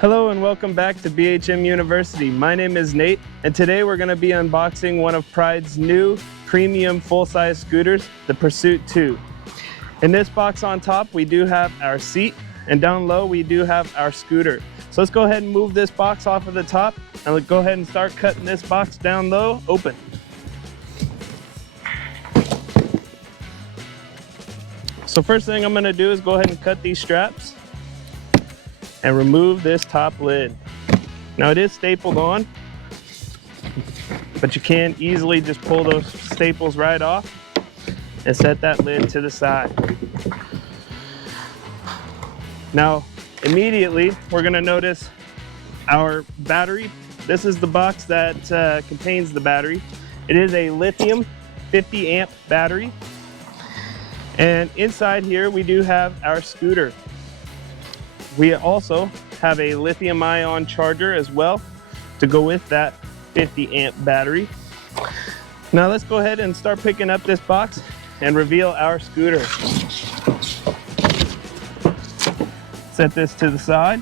Hello and welcome back to BHM University. My name is Nate, and today we're going to be unboxing one of Pride's new premium full-size scooters, the Pursuit 2. In this box on top, we do have our seat, and down low we do have our scooter. So let's go ahead and move this box off of the top, and let's go ahead and start cutting this box down low open. So first thing I'm going to do is go ahead and cut these straps and remove this top lid. Now it is stapled on, but you can easily just pull those staples right off and set that lid to the side. Now immediately we're going to notice our battery. This is the box that contains the battery. It is a lithium 50 amp battery, and inside here we do have our scooter. We also have a lithium ion charger as well to go with that 50 amp battery. Now let's go ahead and start picking up this box and reveal our scooter. Set this to the side.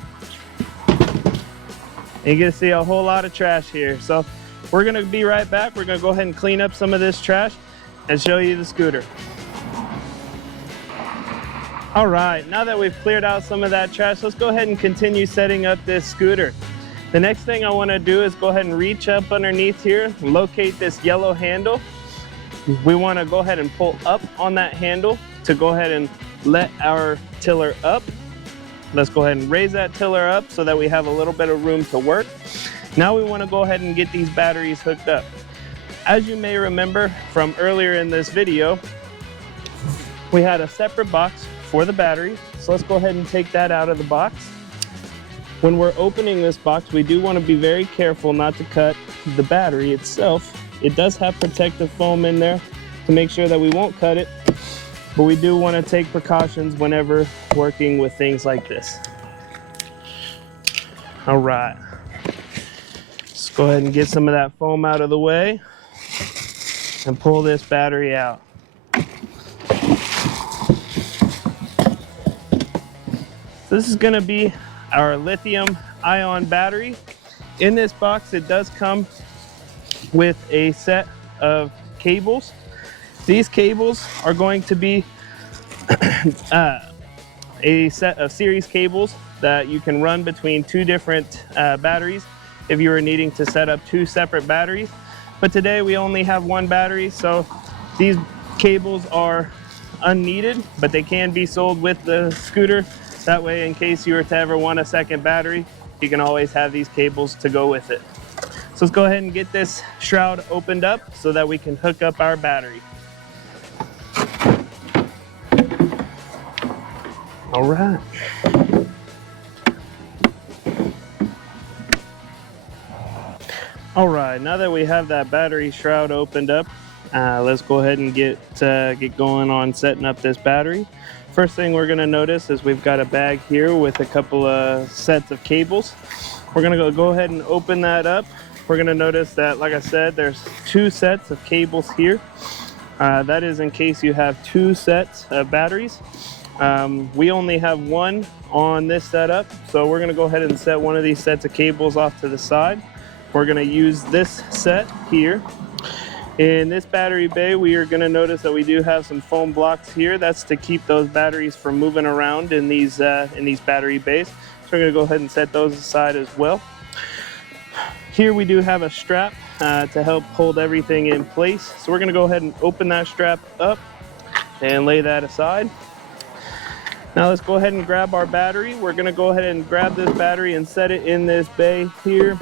And you're gonna see a whole lot of trash here. So we're gonna be right back. We're gonna go ahead and clean up some of this trash and show you the scooter. All right, now that we've cleared out some of that trash, let's go ahead and continue setting up this scooter. The next thing I want to do is go ahead and reach up underneath here, locate this yellow handle. We want to go ahead and pull up on that handle to go ahead and let our tiller up. Let's go ahead and raise that tiller up so that we have a little bit of room to work. Now we want to go ahead and get these batteries hooked up. As you may remember from earlier in this video, we had a separate box for the battery. So let's go ahead and take that out of the box. When we're opening this box, we do want to be very careful not to cut the battery itself. It does have protective foam in there to make sure that we won't cut it, but we do want to take precautions whenever working with things like this. All right, let's go ahead and get some of that foam out of the way and pull this battery out. This is going to be our lithium ion battery. In this box, it does come with a set of cables. These cables are going to be a set of series cables that you can run between two different batteries if you are needing to set up two separate batteries. But today we only have one battery, so these cables are unneeded, but they can be sold with the scooter. That way, in case you were to ever want a second battery, you can always have these cables to go with it. So let's go ahead and get this shroud opened up so that we can hook up our battery. All right. All right, now that we have that battery shroud opened up, let's go ahead and get going on setting up this battery. First thing we're going to notice is we've got a bag here with a couple of sets of cables. We're going to go ahead and open that up. We're going to notice that, like I said, there's two sets of cables here. That is in case you have two sets of batteries. We only have one on this setup, so we're going to go ahead and set one of these sets of cables off to the side. We're going to use this set here. In this battery bay, we are going to notice that we do have some foam blocks here. That's to keep those batteries from moving around in these battery bays. So we're going to go ahead and set those aside as well. Here we do have a strap to help hold everything in place. So we're going to go ahead and open that strap up and lay that aside. Now let's go ahead and grab our battery. We're going to go ahead and grab this battery and set it in this bay here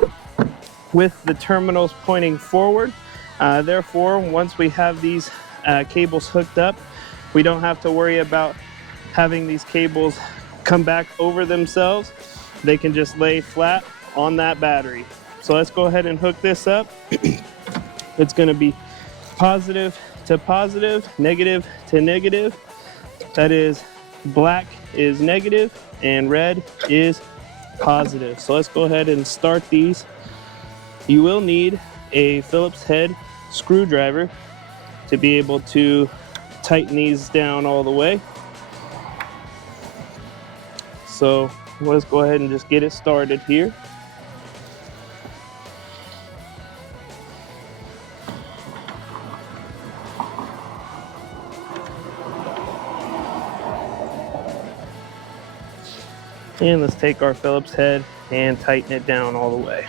with the terminals pointing forward. Therefore, once we have these cables hooked up, we don't have to worry about having these cables come back over themselves. They can just lay flat on that battery. So let's go ahead and hook this up. It's going to be positive to positive, negative to negative. That is, black is negative and red is positive. So let's go ahead and start these. You will need a Phillips head screwdriver to be able to tighten these down all the way. So let's go ahead and just get it started here. And let's take our Phillips head and tighten it down all the way.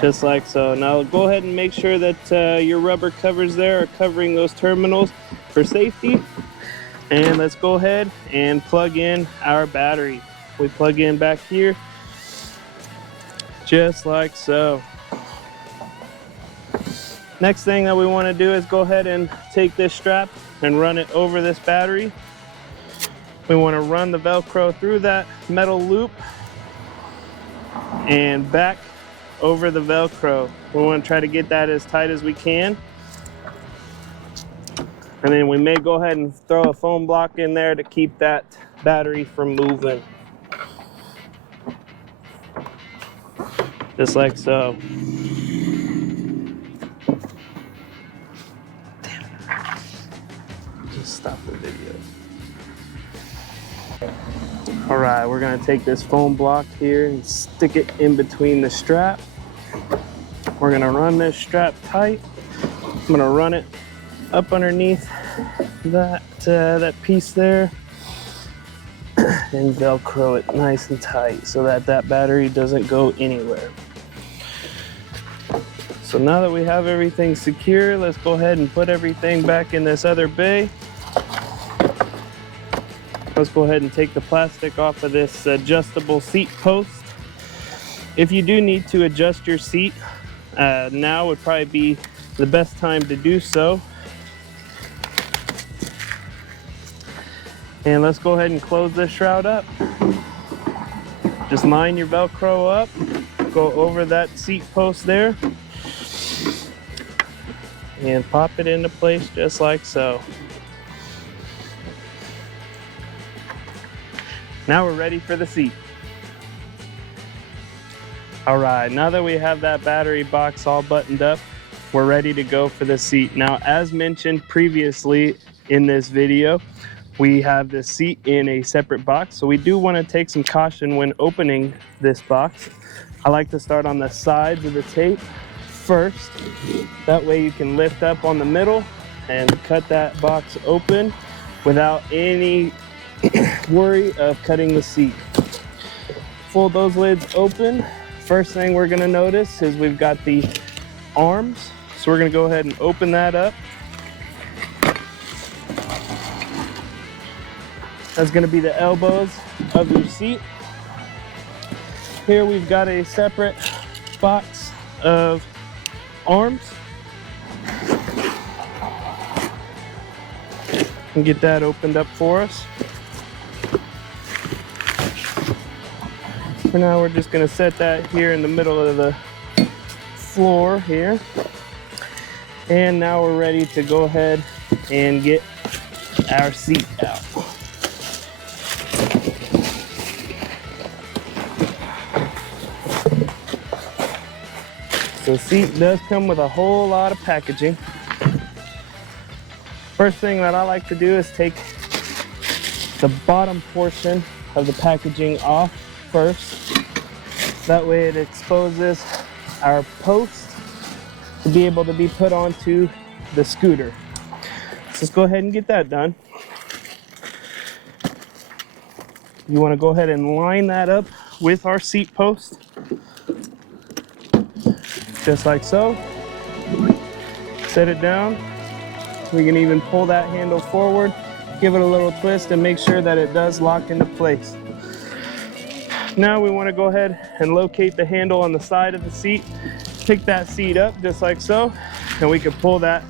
Just like so. Now go ahead and make sure that your rubber covers there are covering those terminals for safety. And let's go ahead and plug in our battery. We plug in back here, just like so. Next thing that we want to do is go ahead and take this strap and run it over this battery. We want to run the Velcro through that metal loop and back over the Velcro. We want to try to get that as tight as we can. And then we may go ahead and throw a foam block in there to keep that battery from moving. Just like so. Stop the video. All right, we're gonna take this foam block here and stick it in between the strap. We're gonna run this strap tight. I'm gonna run it up underneath that piece there and Velcro it nice and tight so that that battery doesn't go anywhere. So now that we have everything secure, let's go ahead and put everything back in this other bay. Let's go ahead and take the plastic off of this adjustable seat post. If you do need to adjust your seat, now would probably be the best time to do so. And let's go ahead and close this shroud up. Just line your Velcro up, go over that seat post there, and pop it into place just like so. Now we're ready for the seat. All right, now that we have that battery box all buttoned up, we're ready to go for the seat. Now, as mentioned previously in this video, we have the seat in a separate box, so we do want to take some caution when opening this box. I like to start on the sides of the tape first. That way you can lift up on the middle and cut that box open without any worry of cutting the seat. Fold those lids open. First thing we're going to notice is we've got the arms, so we're going to go ahead and open that up. That's going to be the elbows of your seat. Here we've got a separate box of arms. And get that opened up for us. For now, we're just going to set that here in the middle of the floor here. And now we're ready to go ahead and get our seat out. So the seat does come with a whole lot of packaging. First thing that I like to do is take the bottom portion of the packaging off first. That way it exposes our post to be able to be put onto the scooter. So let's go ahead and get that done. You want to go ahead and line that up with our seat post. Just like so. Set it down. We can even pull that handle forward, give it a little twist, and make sure that it does lock into place. Now we want to go ahead and locate the handle on the side of the seat, pick that seat up just like so, and we can pull that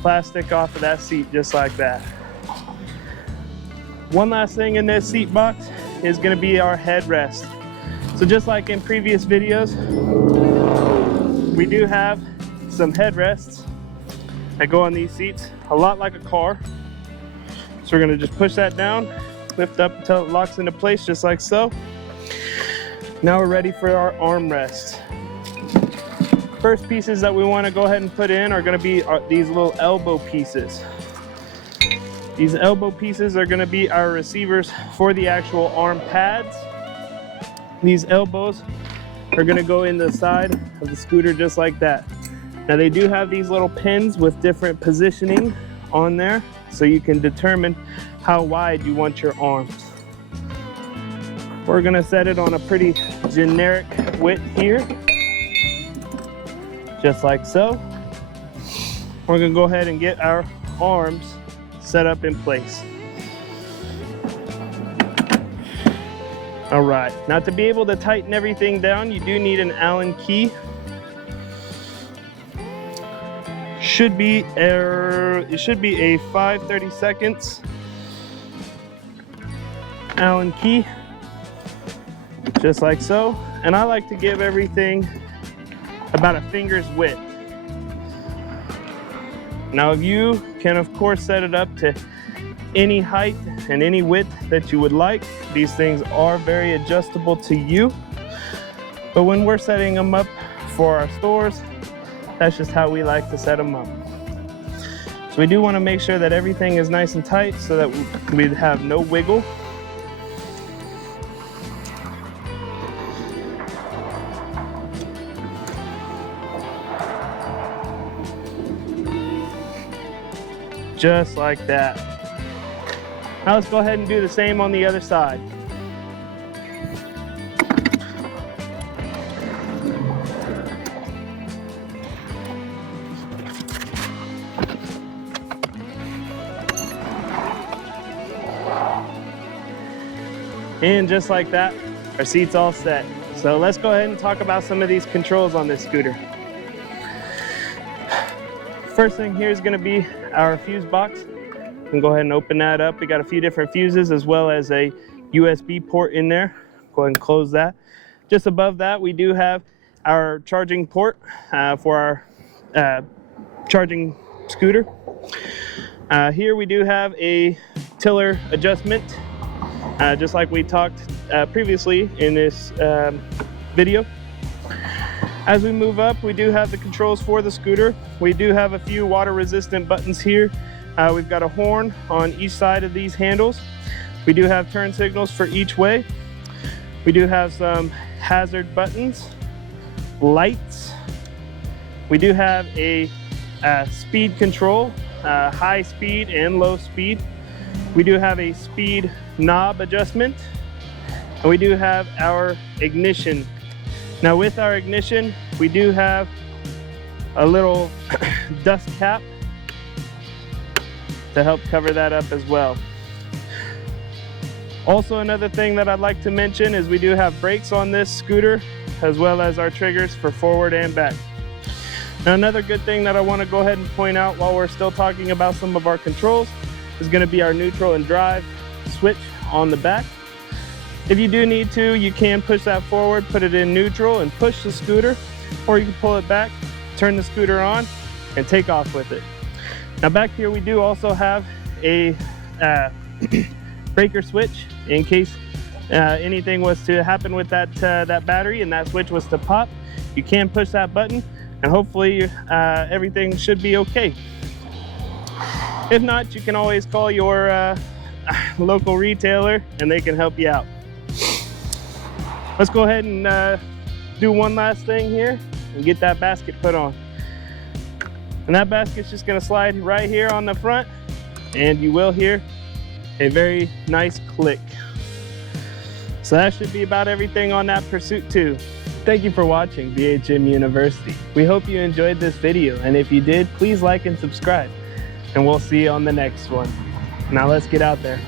plastic off of that seat just like that. One last thing in this seat box is going to be our headrest. So just like in previous videos, we do have some headrests that go on these seats, a lot like a car. So we're going to just push that down, lift up until it locks into place just like so. Now we're ready for our armrest. First pieces that we want to go ahead and put in are going to be these little elbow pieces. These elbow pieces are going to be our receivers for the actual arm pads. These elbows are going to go in the side of the scooter just like that. Now they do have these little pins with different positioning on there, so you can determine how wide you want your arms. We're going to set it on a pretty generic width here, just like so. We're going to go ahead and get our arms set up in place. All right, now to be able to tighten everything down, you do need an Allen key. It should be a 5/32 Allen key, just like so. And I like to give everything about a finger's width. Now you can of course set it up to any height and any width that you would like. These things are very adjustable to you, but when we're setting them up for our stores, that's just how we like to set them up. So we do want to make sure that everything is nice and tight so that we have no wiggle. Just like that. Now let's go ahead and do the same on the other side. And just like that, our seat's all set. So let's go ahead and talk about some of these controls on this scooter. First thing here is going to be our fuse box. We can go ahead and open that up. We got a few different fuses as well as a USB port in there. Go ahead and close that. Just above that, we do have our charging port for our charging scooter. Here we do have a tiller adjustment, just like we talked previously in this video. As we move up, we do have the controls for the scooter. We do have a few water resistant buttons here. We've got a horn on each side of these handles. We do have turn signals for each way. We do have some hazard buttons, lights. We do have a speed control, high speed and low speed. We do have a speed knob adjustment, and we do have our ignition. Now with our ignition, we do have a little dust cap to help cover that up as well. Also, another thing that I'd like to mention is we do have brakes on this scooter, as well as our triggers for forward and back. Now another good thing that I want to go ahead and point out while we're still talking about some of our controls is going to be our neutral and drive switch on the back. If you do need to, you can push that forward, put it in neutral and push the scooter, or you can pull it back, turn the scooter on and take off with it. Now back here we do also have a breaker switch in case anything was to happen with that battery and that switch was to pop. You can push that button and hopefully everything should be okay. If not, you can always call your local retailer and they can help you out. Let's go ahead and do one last thing here and get that basket put on. And that basket's just gonna slide right here on the front, and you will hear a very nice click. So that should be about everything on that Pursuit 2. Thank you for watching BHM University. We hope you enjoyed this video, and if you did, please like and subscribe. And we'll see you on the next one. Now let's get out there.